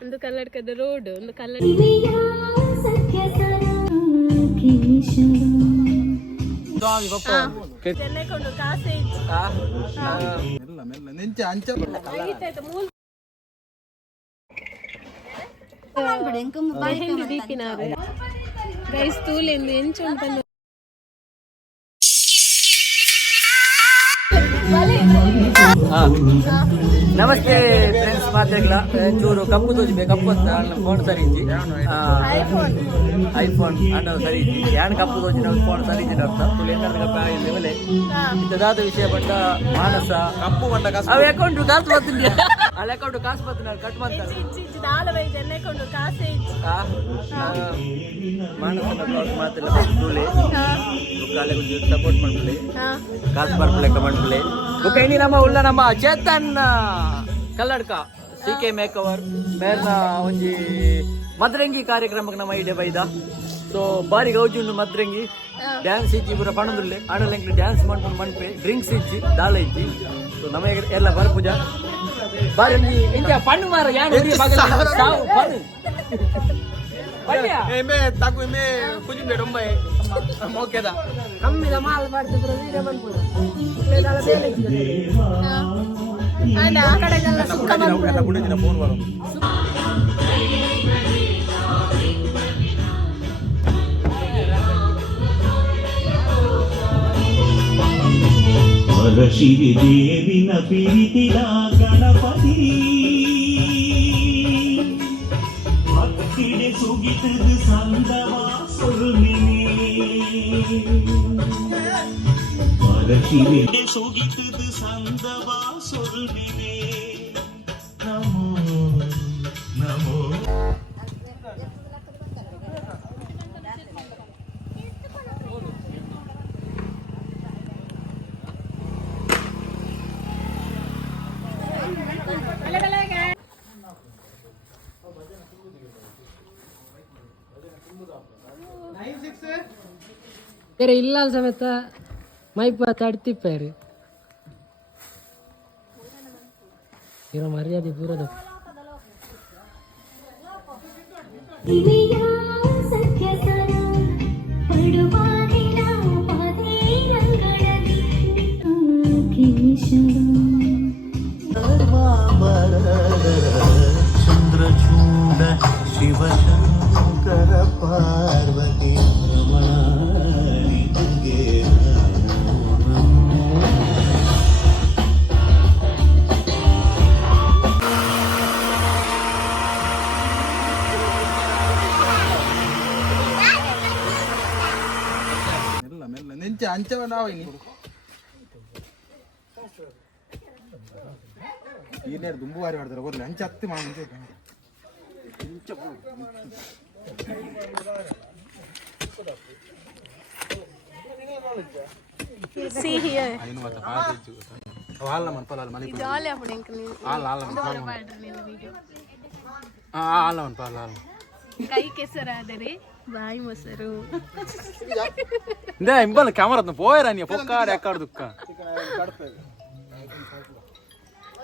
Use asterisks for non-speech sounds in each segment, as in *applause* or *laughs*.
ಒಂದು ಕಲ್ಲಡ್ಕದ ರೋಡ್ ಒಂದು ಕಲ್ಲಡ ಚೆನ್ನೈ ಕೊಂಡು ಕಾಸೆ ಇಜ್ಜಿ ಮೆಲ್ಲ ಮೆಲ್ಲ ನೆಂಚ ಅಂಚ ಆಯ್ತಾಯ್ತು ಮಾತಾಡ್ಲ ಚೂರು ಕಪ್ಪು ತೋಜಿಬೆ ಕಪ್ಪು ಅಂತ ಫೋನ್ ಸರಿ ಇಜ್ಜಿ ಐಫೋನ್ ಅಣ್ಣ ಸರಿ ಇಜ್ಜಿ ಯಾನ್ ಕಪ್ಪು ತೋಜಿನ ಫೋನ್ ಸರಿ ಇಜ್ಜಿನ ಅರ್ಥ ತುಳು ಕಪ್ಪ ಇಂಥದಾದ ವಿಷಯ ಪಟ್ಟ ಮಾನಸ ಕಪ್ಪು ಬಂದ ಕಾಸು ಅವ ಅಕೌಂಟ್ ಕಾಸು ಬರ್ತೀನಿ ಅಲ್ಲ ಅಕೌಂಟ್ ಕಾಸು ಬರ್ತೀನಿ ಕಟ್ ಮಾಡ್ತಾರೆ ಮಾನಸನ ಬ್ಲಾಗ್ ಮಾತೆಲ್ಲ ತುಳಿ. ಕಾಲೆ ಕೊಂಚ ಸಪೋರ್ಟ್ ಮಾಡ್ಬಿಡಿ ಕಾಸು ಕಮೆಂಟ್ಲೆ ಬುಕ್ಕ ಇನಿ ನಮ್ಮ ಉಳ್ಳ ನಮ್ಮ Chetan Kalladka. C K make ಅವರ್ ಮೇಲ್ನ ಒಂಜಿ ಮದ್ರಂಗಿ ಕಾರ್ಯಕ್ರಮಕ್ಕೆ ನಮ್ಮ ಇಡೆ ಬೈದ. ಸೊ ಬಾರಿ ಗೌಜಿ ಉಂಡು ಮದ್ರಂಗಿ. ಡ್ಯಾನ್ಸ್ ಇಜ್ಜಿ ಪೂರ ಪಣದುಲ್ಲೆ ಆಡಲೆಂಕ್ಲೆ ಡ್ಯಾನ್ಸ್ ಮಾಡ್ಕೊಂಡು ಮಣ್ಪೆ. ಡ್ರಿಂಕ್ಸ್ ಇಜ್ಜಿ ದಾಲ ಇಜ್ಜಿ. ಸೊ ನಮಗೆ ಎಲ್ಲ ಬರ್ಪುಜ. ಬಾರಿ ಒಂಜಿ ಇಂಚ ಪಣ್ಣು ಮಾರ ಯಾನ್ ಬಗಲ ಸಾವು ಪಣ್ಣು. ತಾಕು ಮೋಕೆದ ಎಲ್ಲ ಗುಡಿದಿನ ಫೋನ್ ಬರೋ వరసిరి దేవిన పిరితిలా గణపతి ಭಕ್ತಿಡೆ ಸುಗಿತದು ಸಂದವಾ ಸುರುಮಿನಿ ವರಸಿರಿ ಸುಗಿತದು ಸಂದವಾ ಸುರುಮಿನಿ ನಮೋ ನಮೋ ಬೇರೆ ಇಲ್ಲ ಸಮೇತ ಮೈಪ ತಡ್ತಿಪ್ಪಾರು ಇರೋ ಮರ್ಯಾದೆ ದೂರದ ಚಂದ್ರಚೂಡ ಇಜ್ಜು ಅವ ಹಾಲ್ನ ಮನ್ಪಲ್ಲ ಹಾಲ್ ಮನೆ ಜಾಲಿ ಆಪುಡು ಎಂಕ್ ನೀನು ಹಾಲ್ ಹಾಲ್ ಮನ್ಪಲ್ಲ ಮಾಡ್ರಿ ನೀನು ವಿಡಿಯೋ ಹಾ ಹಾಲ್ ಮನ್ಪಲ್ಲ ಹಾಲ್ ಕೈ ಕೆಸರಾದರೆ ಬಾಯಿ ಮೊಸರು. ಇಂದೇ ಇಂಬಲ್ ಕ್ಯಾಮರಾ ಪೋಯರ ನೀ ಪೊಕ್ಕಾಡ ಎಕ್ಕಾಡ ದುಕ್ಕ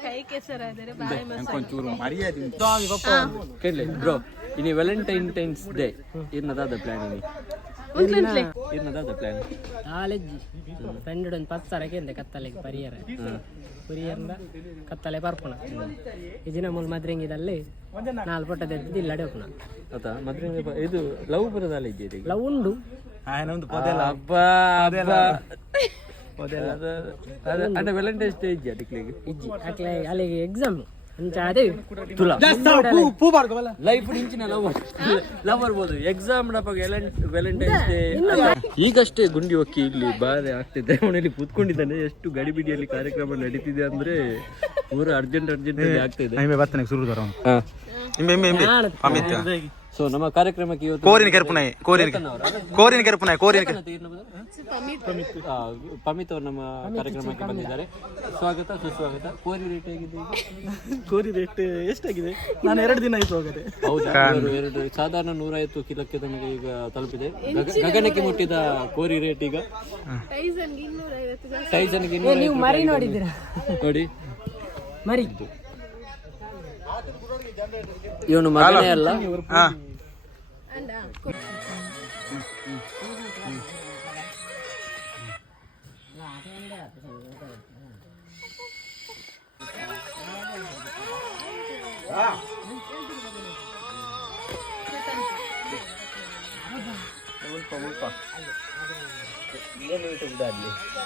ಕೈ ಕೆಸರಾದರೆ ಬಾಯಿ ಮೊಸರು. ಕೊಂಚೂರು ಮರ್ಯಾದೆ ಕೇಳಲಿ ಬ್ರೋ ಇನಿ ವ್ಯಾಲೆಂಟೈನ್ ಡೇ ಏನದಾದ ಪ್ಲಾನ್ ಇನಿ ಇರ್ನದಾದ ಪ್ಲಾನ್ ಕಾಲೇಜಿ ಫ್ರೆಂಡ್ ಒಂದು ಪತ್ತು ಸಾವಿರಕ್ಕೆ ಎಂದೆ ಕತ್ತಲೆಗೆ ಪರಿಯರ ಪರಿಯರ ಕತ್ತಲೆ ಪರ್ಪುಣ ಇದಿನ ಮೂಲ ಮದ್ರಂಗಿದಲ್ಲಿ ನಾಲ್ ಪೊಟ್ಟದ ಇಲ್ಲ ಅಡೋಪುಣ. ಆತ ಮದ್ರೆ ಇದು ಲವ್ ಬರೋದಲ್ಲ ಇದ್ದೀರಿ ಲವ್ ಉಂಡು. ಆಯ್ನೊಂದು ಹಬ್ಬ ಅಂದ್ರೆ ವ್ಯಾಲೆಂಟೈನ್ಸ್ ಡೇ ಇಜ್ಜಿ ಅದಕ್ಕೆ ಇಜ್ಜಿ ಅಕ್ಲೆ ಅಲ್ಲಿಗೆ ಎಕ್ಸಾಮ್ ಅಂಚ ಅದೇ ತುಲ. ಪೂ ಬಾರ್ಕವಲ್ಲ ಲೈಫ್ ಇಂಚಿನ ಲವ್ ಲವ್ ಬರ್ಬೋದು ಎಕ್ಸಾಮ್ ವ್ಯಾಲೆಂಟೈನ್ಸ್ ಡೇ ಈಗಷ್ಟೇ ಗುಂಡಿ ಹೊಕ್ಕಿ ಇಲ್ಲಿ ಬಾರಿ ಆಗ್ತಿದೆ. ಅವನಲ್ಲಿ ಕೂತ್ಕೊಂಡಿದ್ದಾನೆ. ಎಷ್ಟು ಗಡಿಬಿಡಿಯಲ್ಲಿ ಕಾರ್ಯಕ್ರಮ ನಡೀತಿದೆ ಅಂದ್ರೆ ಪೂರ ಅರ್ಜೆಂಟ್ ಅರ್ಜೆಂಟ್ ಆಗ್ತಿದೆ. ಬತ್ತನೆ ಸುರು ಸೊ ನಮ್ಮ ಕಾರ್ಯಕ್ರಮಕ್ಕೆ ಇವತ್ತು ಕೋರಿನ ಕೆರಪುನಾಯಿ ಕೋರಿನ ಕೋರಿನ ಕೆರಪುನಾಯಿ ಕೋರಿನ ಪಮಿತ್. ಅವರು ನಮ್ಮ ಕಾರ್ಯಕ್ರಮಕ್ಕೆ ಬಂದಿದ್ದಾರೆ. ಸ್ವಾಗತ ಸುಸ್ವಾಗತ. ಕೋರಿ ರೇಟ್ ಆಗಿದೆ ಕೋರಿ ರೇಟ್ ಎಷ್ಟಾಗಿದೆ? ನಾನು ಎರಡು ದಿನ ಆಯ್ತು ಹೋಗದೆ. ಹೌದಾ? ಇವರು ಎರಡು ಸಾಧಾರಣ ನೂರೈವತ್ತು ಕಿಲೋಕ್ಕೆ ನಮಗೆ ಈಗ ತಲುಪಿದೆ. ಗಗನಕ್ಕೆ ಮುಟ್ಟಿದ ಕೋರಿ ರೇಟ್ ಈಗ. ಟೈಸನ್ಗೆ ನೀವು ಮರಿ ನೋಡಿದ್ದೀರಾ? ನೋಡಿ. ಮರಿ. ಇವನು ಮಗನೇ ಅಲ್ಲ.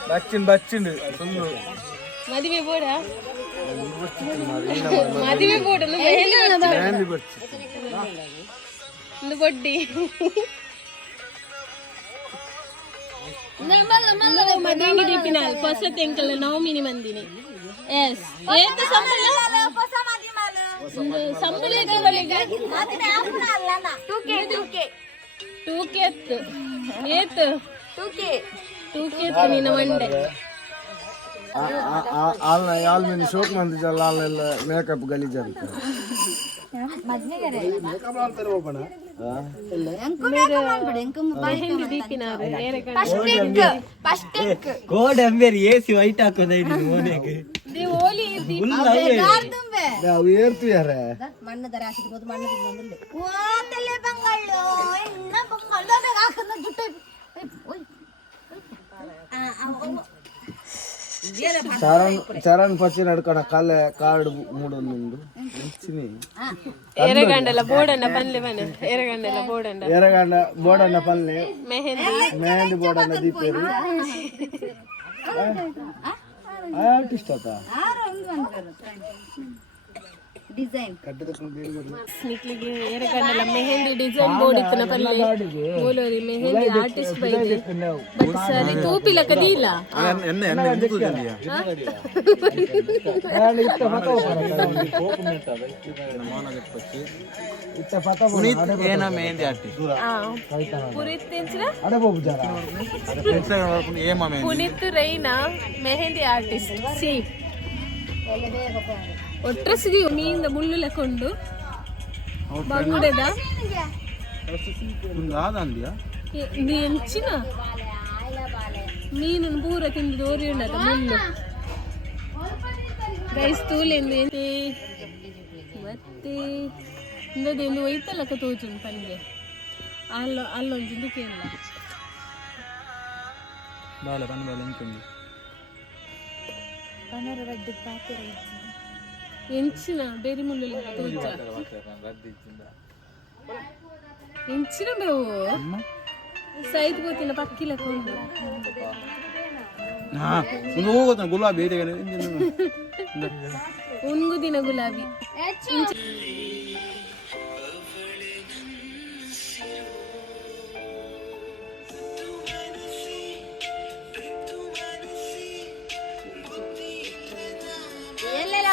ബച്ചുണ്ട് ബച്ചുണ്ട് മതിവേ പോരാ മതിവേ പോട്ടെ ಒಂದು ಬೊಡ್ಡಿ ಮದುವೆಗೆ ದೀಪಿನಾಲ್ ಹೊಸ ತೆಂಕಲ್ಲ ನವಮಿನಿ ಮಂದಿನಿ. ಎಸ್ ಏತ ಸಂಬಳ ಏತ ಬಳಿಗ ಟೂ ಕೆ ಎತ್ತು ಏತು ಟೂ ಕೆ ಟೂ ಕೆ ಎತ್ತು ನಿನ್ನ ಮಂಡೆ. ಆಲ್ಮೇಲೆ ಶೋಕ್ ಮಂದಿಜಲ್ಲ ಅಲ್ಲೆಲ್ಲ ಮೇಕಪ್ ಗಲೀಜಾಗುತ್ತೆ. ಮೆಹಂದಿ ದೀಪಿನಾರು ಏರೆ ಕೋಡ್ ಅಂಬೇರಿ ಏಸಿ ವೈಟ್ ಹಾಕೋದ ಮೋನೆಗೆ ಓಲಿ ನಾವು ಏರ್ತೀಯಾರೆ చరణ్ పచ్చి నడుకడ కాళ్ళ కాడు మూడు నిండు ఎర్రగండల బోడన్న పనులు బోడన్న. పనులు. మెహందీ. మెహందీ బోడన్న దీపేరు ఆర్టిస్ట్ అత ಆತ ನಿಕ್ಲಿಗೆ ಎರ್ರಗಂಡಲ ಮೆಹಂದಿ ಡಿಸೈನ್ ಬೋರ್ಡ್ ಇತ್ತನ ಪಲ್ಲೆ ಮೂಲೋರಿ ಮೆಹಂದಿ ಆರ್ಟಿಸ್ಟ್ ಬೈದೆ ಬಟ್ ಸರಿ ತೂಪಿಲ ಕದೀಲ ಎಣ್ಣೆ ಎಣ್ಣೆ ಎಂತೂ ತಂದಿಯಾ ಇತ್ತ ಪತ ಪುನೀತ್ ಏನ ಮೆಹಂದಿ ಆರ್ಟಿಸ್ಟ್ ಪುನೀತ್ ತೆಂಚಿನ ಅಡೆ ಬೋಬು ಜರ ಇನ್ಸ್ಟಾಗ್ರಾಮ್ ಏಮ ಮೆಹಂದಿ ಪುನೀತ್ ರೈನಾ ಮೆಹಂದಿ ಆರ್ಟಿಸ್ಟ್ ಸಿ ಒಟ್ರಸಿಗೆ ಮೀನಿಂದ ಮುಳ್ಳು ಲೆಕ್ಕೊಂಡು ಬಂಗುಡೆದ ಒಂದು ಆದ ಅಂದಿಯಾ ಎ- ನೀ ಎಂಚಿನ ಮೀನನ್ನು ಪೂರ ತಿಂದು ದೋರಿ ಉಂಡದ ಮುಳ್ಳು ಗೈಸ್ ತೂಲೆಂದು ಎಂತೆ ಮತ್ತೆ ಇಂದದೇನು ಒಯ್ತಲ್ಲಕ ತೋಜುಂಡು ಪಂದೆ ಅಲ್ಲ ಅಲ್ಲೊಂದು ಕೇಳ ಬಾಲ ಬನ್ನ ಬಾಲ ಎಂತಂದು ಎಂಚಿನ ಬೇರೆ ಮುಳ್ಳು ತೋಜ ఎంచిన డైరీ ముళ్ళు ఎంచిన బావు సైతు పోతున్న పక్కిలకు నువ్వు పోతున్నా గులాబీ అయితే ఉనుగు *laughs* తిన. గులాబీ.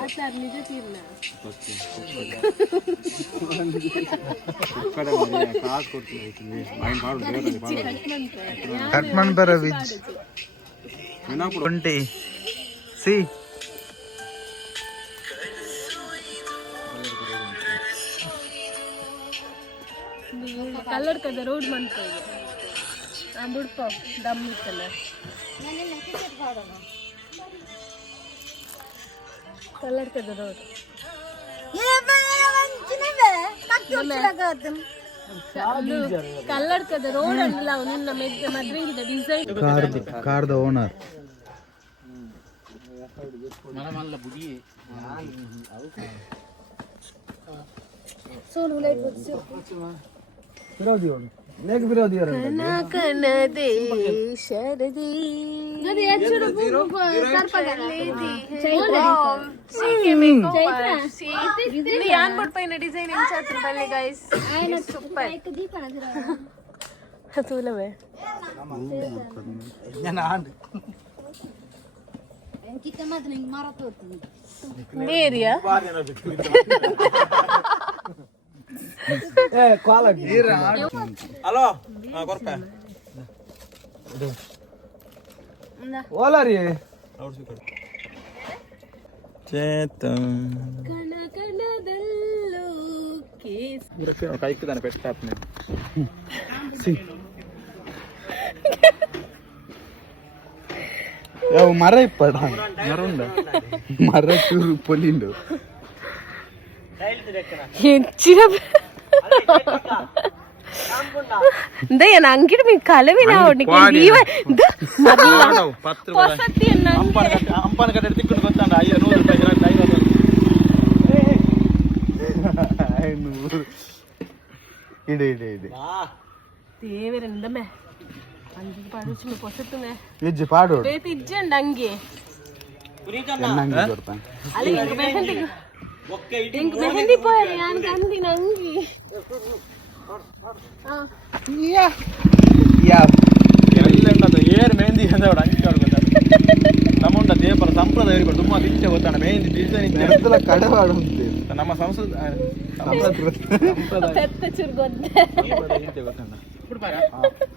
ಆತಾರ್ ನಿಜ ತೀರ್ನ ಕಟ್ ಮಾಡ್ಬಾರ ವಿಜ್ ಟ್ವೆಂಟಿ ಸಿ ಕಲ್ಲರ್ ಕದ ರೋಡ್ ಆ ಬುಡ್ಪ ದಮ್ ಇತ್ತಲ್ಲ ಕಲ್ಲರ್ ಕದ ರೋಡ್ ಕಲ್ಲರ್ ಕದ ರೋಡ್ ಅಲ್ಲ ನಿನ್ನ ಮೆದ್ದ ಮದ್ವೆಗಿದ ಡಿಸೈನ್ ಕಾರ್ದ ಕಾರ್ದ ಓನರ್ ವಿರೋಧಿ ಅವನು ನೇಕ್ ವಿರೋಧಿ ಅವನು ಕನಕನದೇ ಶರದಿ ಯಾನ್ ಬಡ್ಪೈನ ಡಿಸೈನ್ ಇಂಚಾತ್ರ ಬಲ್ಲೆ ಗೈಸ್ ಸೂಪರ್ ತೂಲವೇ ಏರಿಯಾ ಏ ಕ್ವಾಲಿಟಿ ಹಲೋ ಕೊರ್ಪ ಓಲಾ ರೀ ಚೇತನ್ ಕಣ ಕಣದಲ್ಲೂ ಕೇಸ್ ಕೈಕ್ಕಿದ್ದಾನೆ ಪೆಟ್ಟ ಆಪ್ನೆ ಯಾವ ಮರ ಇಪ್ಪಡ ಮರುಂಡ ಮರ ಚೂರು ಪೊಲಿಂಡು ಹೆಚ್ಚಿನ இந்த ಅಂಗಿಡ್ ಮೀ ಕಲವಿ ನಾವು ನೀವ ಹೊಸತಿ ಅಂಪನ ಕಡೆ ಎತ್ತಿಕೊಂಡು ಗೊತ್ತಾಂಡ ಅಯ್ಯ ನೂರು ರೂಪಾಯಿ ಗ್ರಾಂಡ್ ಐನೂರು ಐನೂರು இடு இடு இடு பாடு ఇంక మెహందీ పోయాలి ఆయనకి అంది నంగి ಏರ್ ಮೆಹಂದಿ ಅಂದ್ರೆ ಅವ್ರು ಅಂಕಿ ಹೊಡ್ಕೊತಾರೆ ನಮ್ಮಂಡ ದೇವರ ಸಂಪ್ರದಾಯ ಇರ್ಬೋದು ತುಂಬಾ ದಿಚ್ಚೆ ಗೊತ್ತಾಣ ಮೆಹಂದಿ ಡಿಸೈನ್ ಇದ್ದ ಕಡವಾಡು ನಮ್ಮ ಸಂಸ್ಕೃತ ಸಂಪ್ರದಾಯ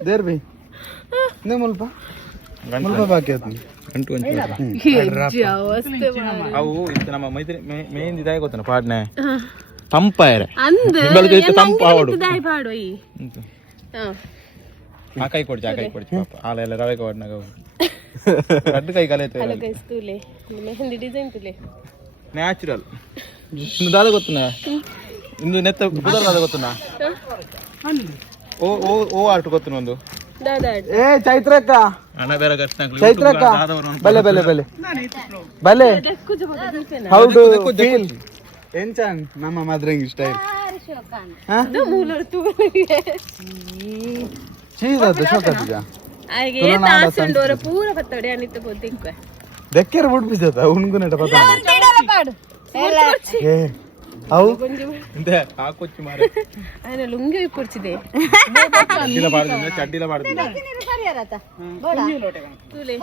ದೇರ್ ಬೈ ನೇ ಮುಲ್ಪ ಗಂಟು ಅವು ಇದು ನಮ್ಮ ಮೈತ್ರಿ ಮೇನ್ ಇದಾಗಿ ಗೊತ್ತಾನ ಪಾಡ್ನೆ? ತಂಪಾಯರೆ ತಂಪ ಆವಡು ಆ ಕೈ ಕೊಡ್ಚಿ ಆ ಕೈ ಕೊಡ್ಚಿ ಪಾಪ. ಆಲ ರವೆ ಕೊಡ್ನಾಗ ಅಡ್ಡ *laughs* ಕೈ ಕಲೆ ಡಿಸೈನ್ ನ್ಯಾಚುರಲ್ ಇನ್ನು ದಾದ ಗೊತ್ತುನಾ? ಇಂದು ನೆತ್ತ ಬುಧವಾರ ದಾದ ಓ ಓ ಓ ಆರ್ಟ್ ಗೊತ್ತುನ ಒಂದು? ಏ ಚೈತ್ರಕ್ಕ. ಚೈತ್ರಕ್ಕ. ಬಲೆ ಬಲೆ ಬಲೆ. ಬಲೆ. ಹೌದು ಫೀಲ್ ನಮ್ಮ ಮದ್ರಂಗಿ ಸ್ಟೈಲ್ ಚೀಸ್ ಅದು ಪೂರ ಬತ್ತಡೆ ಅನಿತ ಗೊತ್ತಿಕ್ಕ ದೆಕ್ಕೆರ ಅವು ಇಂದೆ ಹಾಕೊಚ್ಚಿ ಮಾರ ఆయన లుంగి విప్పుడిచిదే ಚಡ್ಡಿಲ ಬಾಡ್ದು ಚಡ್ಡಿಲ ಬಾಡ್ದು తూలే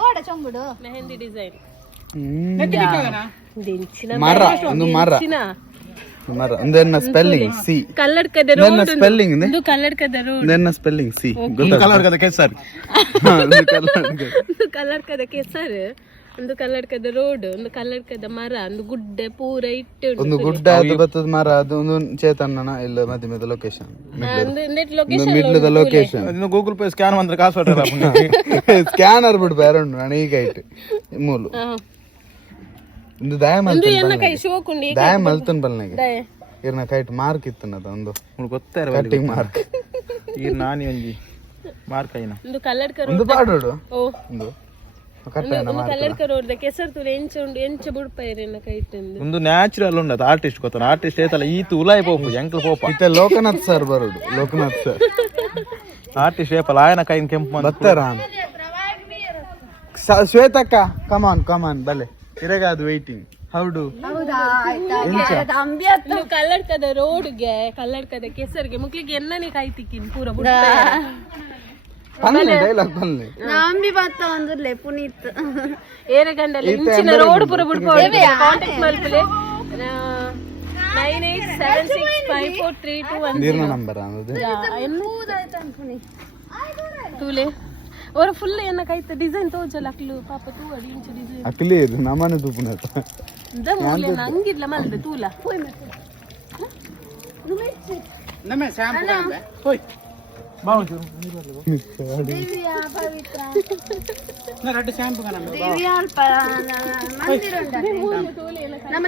మెహందీ డిజైన్ ಹ್ಮ್. దించిన ಮರ ಒಂದು ಮರ దించిన ಮರ ಒಂದೆನ್ನ ಸ್ಪೆಲ್ಲಿಂಗ್ ಸಿ కల్లడ్ కద ನನ್ನ రోడ్ ಸ್ಪೆಲ್ಲಿಂಗ್ ಒಂದು కల్లడ్ కద రోడ్ ಒಂದೆನ್ನ ಸ್ಪೆಲ್ಲಿಂಗ್ ಸಿ ಕಲರ್ ಕದ ಕೆಸರ್ ಒಂದು ಕಲ್ಲಡ್ ಕದ ಕೆಸರು ಒಂದು ಕಲ್ಲಡ್ ಕದ ರೋಡ್ ಒಂದು ಕಲ್ಲಡ್ ಕದ ಮರ ಒಂದು ಗುಡ್ಡೆ ಪೂರ ಇಟ್ಟು ಒಂದು ಗುಡ್ಡ ಅದು ಬತ್ತದ ಮರ ಅದು ಒಂದು ಚೇತಣ್ಣನ ಇಲ್ಲ ಮಧ್ಯಮದ ಮಧ್ಯ ಲೊಕೇಶನ್ ಮಿಡ್ಲದ ಲೊಕೇಶನ್ ಇನ್ನು ಗೂಗಲ್ ಪೇ ಸ್ಕ್ಯಾನ್ ಮಾಡಿದ್ರೆ ಕಾಸು ಸ್ಕ್ಯಾನರ್ *laughs* ಬಿಡು ಬೇರೆ ಉಂಟು ನಾನು ಈಗ ಇಟ್ಟು. ಮೂಲು. ಒಂದು ದಯ ಒಂದು ಮಲ್ತನ್ ಎನ್ನ ಕೈ ಶೋಕುಂಡಿ ದಯ ಮಲ್ತನ್ ಬಲ್ನಾಗೆ ಇರ್ನ ಕೈಟ್ ಮಾರ್ಕ್ ಇತ್ತನದ ಒಂದು ಗೊತ್ತಾರ ಕಟ್ಟಿಂಗ್ ಮಾರ್ಕ್ ಈಗ ನಾನಿ ಒಂಜಿ. ಐನ? ಒಂದು ಕಲರ್ ಕರ ಒಂದು ಪಾಡೋಡು ಓ. ಒಂದು. ರೋಡ್ ಕೆಸರು ತುಲೆ ಎಂಚ ಉಂಡು ಎಂಚ ಬುಡ್ಪೈರೆನ್ನ ಕೈ ಇಟ್ಟಂದು ಒಂದು ನ್ಯಾಚುರಲ್ ಉಂಡದು ಆರ್ಟಿಸ್ಟ್ ಗೊತ್ತಾನ ಆರ್ಟಿಸ್ಟ್ ಏತಲ್ಲ ಈ ತುಲಾಯ್ ಪೋಪು ಎಂಕಲ್ ಪೋಪ. ಇತ್ತೆ ಲೋಕನಾಥ್ ಸರ್ ಬರೋಡು ಲೋಕನಾಥ್ ಸರ್. ಆರ್ಟಿಸ್ಟ್ ಏಪಲ್ ಆಯನ ಕೈನ್ ಕೆಂಪು ಮಂದ್ ಬರ್ತಾರ ಶ್ವೇತಕ್ಕ ಕಮಾನ್ ಕಮಾನ್ ಬಲೆ ತಿರಗಾದು ವೈಟಿಂಗ್ ಹೌಡು ಒಂದು ಕಲ್ಲಡ್ ಕದ ರೋಡ್ಗೆ ಕಲ್ಲಡ್ ಕದ ಕೆಸರ್ಗೆ ಮುಕ್ಲಿಗೆ ಎನ್ನನೇ ಕೈ ತಿಕ್ಕಿನ್ ಪೂರ ಬುಡ್ಪ. ಪನ್ನೆ ಡೈಲಾಗ್ ಪನ್ನೆ ನಂಬಿ ಬತ್ತ ಒಂದುರ್ಲೆ ಪುನೀತ್ ಏರ ಗಂಡಲ್ಲಿ ಇಂಚಿನ ರೋಡ್ ಪೂರ ಬುಡ್ಪ contact ಮಲ್ಪಲೆ nine eight seven six five four three two one ನೀರ್ನ ನಂಬರ್ ಅನ್ನೋದು ತೂಲೆ ಅವ್ರ ಫುಲ್ ಎನ್ನ ಕೈತ ಡಿಸೈನ್ ತೋಜಲ್ಲ ಅಕ್ಲು ಪಾಪ ತೂ ಅಡಿ ಇಂಚು ಡಿಸೈನ್ ಅಕ್ಲಿ ಇದು ನಮ್ಮನೆ ತುಪ್ಪುನತ ದ ಮೂಲೆ ನಂಗಿದ್ಲ ಮಲ್ದೆ ತೂಲ ದಿವ್ಯ ಅಲ್ಪ ಮಂದಿರ ಉಂಡತೆ ನಮ್ಮ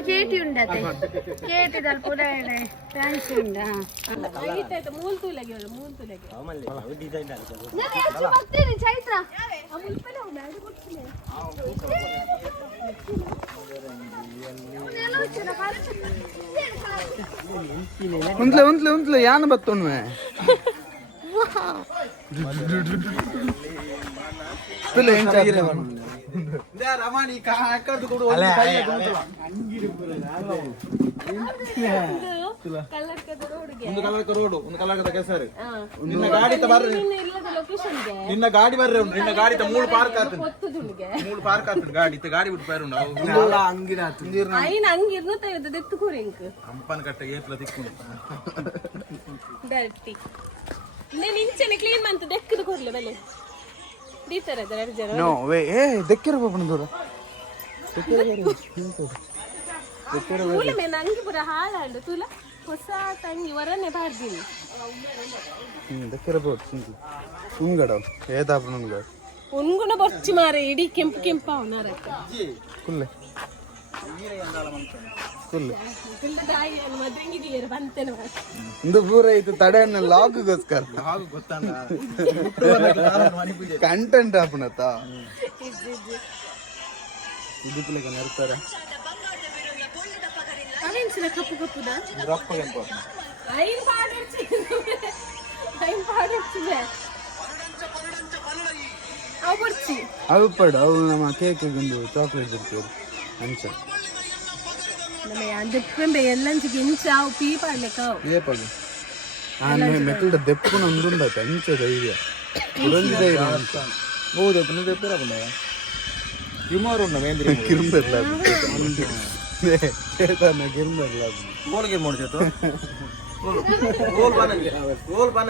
ಕೇಟಿ ಉಂಡತೆ ಕೇಟಿದಲ್ಲಿ ಪುರ ಫ್ಯಾನ್ಸಿ ಉಂಡ ಆಯ್ತಾಯ್ತು ಮೂಲ್ ತೂಲೆಗೆ ಹೇಳು ಮೂಲ್ ತೂಲೆಗೆ ಚೈತ್ರ ಉಂತ್ಲೆ ಉಂತ್ಲೆ ಉಂತ್ಲೆ ಯಾನ್ ಬತ್ತೊಣ್ವೆ ಒಂದು ಕಲರ್ಕ ರೋಡು ಒಂದು ಕಲರ್ಕದ ಕೆಸರು. ನಿನ್ನ ಗಾಡಿ ಬರ್ರಿ. ನಿನ್ನ ಇಲ್ಲದ ಲೊಕೇಶನ್ಗೆ ನಿನ್ನ ಗಾಡಿ ಬರ್ರಿ ಉಂಟು ನಿನ್ನ ಗಾಡಿ ತ ಮೂಳು ಪಾರ್ಕ್ ಒತ್ತುದುಂಗೆ ಮೂಳು ಪಾರ್ಕ್ ಆತುಂಡು ಗಾಡಿ ಇತ್ತ ಗಾಡಿ ಬಿಟ್ಟು ಬೈರುಂಡು ಅವು ಐನ್ ಹಂಗಿರ್ನ ತೆಗೆದು ದೆತ್ತು ಕೂರಿಂಕ್ ಕಂಪನ್ ಕಟ್ಟ ಏಪ್ಲ ಡರ್ಟಿ నేను ఇంచని క్లీన్ మంత్ దెక్కుదు కూరలే వెళ్ళి దీతారా జర జర ನೋ ವೇ ಏ ದೆಕ್ಕಿರ ಪಾಪನ ದೂರ పూల మీద అంగి పుర హాలాడు తుల ಹೊಸ ತಂಗಿ ವರನೆ ಬಾರ್ದಿನಿ ದೆಕ್ಕಿರ ಬೋದು ಉಂಗಡ ಏತಾಪನ ಉಂಗಡ ಉನ್ಗುಣ ಬೊಚ್ಚಿ ಮಾರೆ ಇಡೀ ಕೆಂಪು ಕೆಂಪ ಅವನಾರ ಕುಲ್ಲೆ ಕುಲ್ಲೆ ಮದ್ರಂಗಿದೀಯರು ಬಂತೇನೆ ಇಂದು ಪೂರ ಇದು ತಡೆಯನ್ನ ಲಾಗ್ಗೋಸ್ಕರ. ಕಂಟೆಂಟ್ ಇದಕ್ಕೆ ನೆರ್ತಾರೆ ಕಪ್ಪು ಕಪ್ಪುದ ರಪ್ಪ ಕೆಂಪ ಐನ್ ಪಾಡರ್ಚಿ ಐನ್ ಪಾಡರ್ಚಿ ಅವು ಪಡು ಅವು ನಮ್ಮ ಕೇಕ್ ಒಂದು ಚಾಕ್ಲೇಟ್ ಇರ್ತೀವಿ ಅಂಚ. ನಮ್ಮ ಅದಕ್ಕೆ ಎಲ್ಲಂಚಿಗೆ ಇಂಚ ಅವು ಪೀ ಪಾಡ್ಲೆಕ್ಕ ಅವು ಏಪದು ನಾನು ಮೆಟ್ಲ ದೆಪ್ಪುನ ಒಂದುಂಡತ ಅಂಚ ಧೈರ್ಯ ಇದೊಂದು ಧೈರ್ಯ ಅಂತ ಹೌದು ಪುನಃ ತೆಪ್ಪರ ಬಂದ ಕಿಮೋರು ಉಂಡ ಮೇಂದ್ರಿ ಕಿರುಂಬರ್ಲ ಚೇತನ ಕಿರುಂಬರ್ಲ ಗೋಲ್ಗೆ ಮಾಡ್ಸೇತು ಗೋಲ್ ಬಾನ ಗೋಲ್ ಬಾನ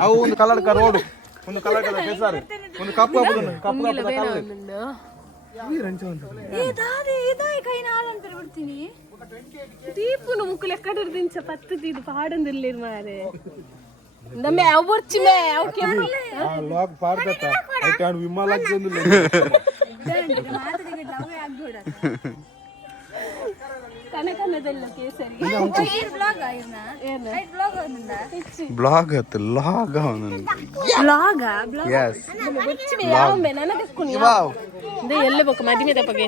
ಅವು ಒಂದು ಕಲರ್ ಕ ರೋಡು ಒಂದು ಕಲರ್ ಕಲರ್ ಕೆಸರು ಒಂದು ಕಪ್ಪು ಕಪ್ಪು ಕಪ್ಪು ಕಪ್ಪು ಕಲ್ಲು దీపును ముక్కులు ఎక్కడ దించ పత్తు తీదు పాడందిల్లేరు మారే మ్యావ్ వచ్చి మ్యావ్ ఆ లోక్ పాడతా అయితే ఆడు విమాలకు చెందులే ಬ್ಲಾಗ್ ಆಯ್ತು ಲಾಗ್ ಬ್ಲಾಗ್ ಎಸ್ ಎಲ್ಲಿ ಬೇಕು ಮದಿ ಮೇಲೆ ಬಗ್ಗೆ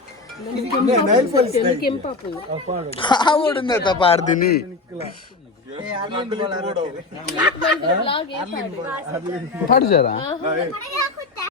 आवडून येता पारदिनी फाट जरा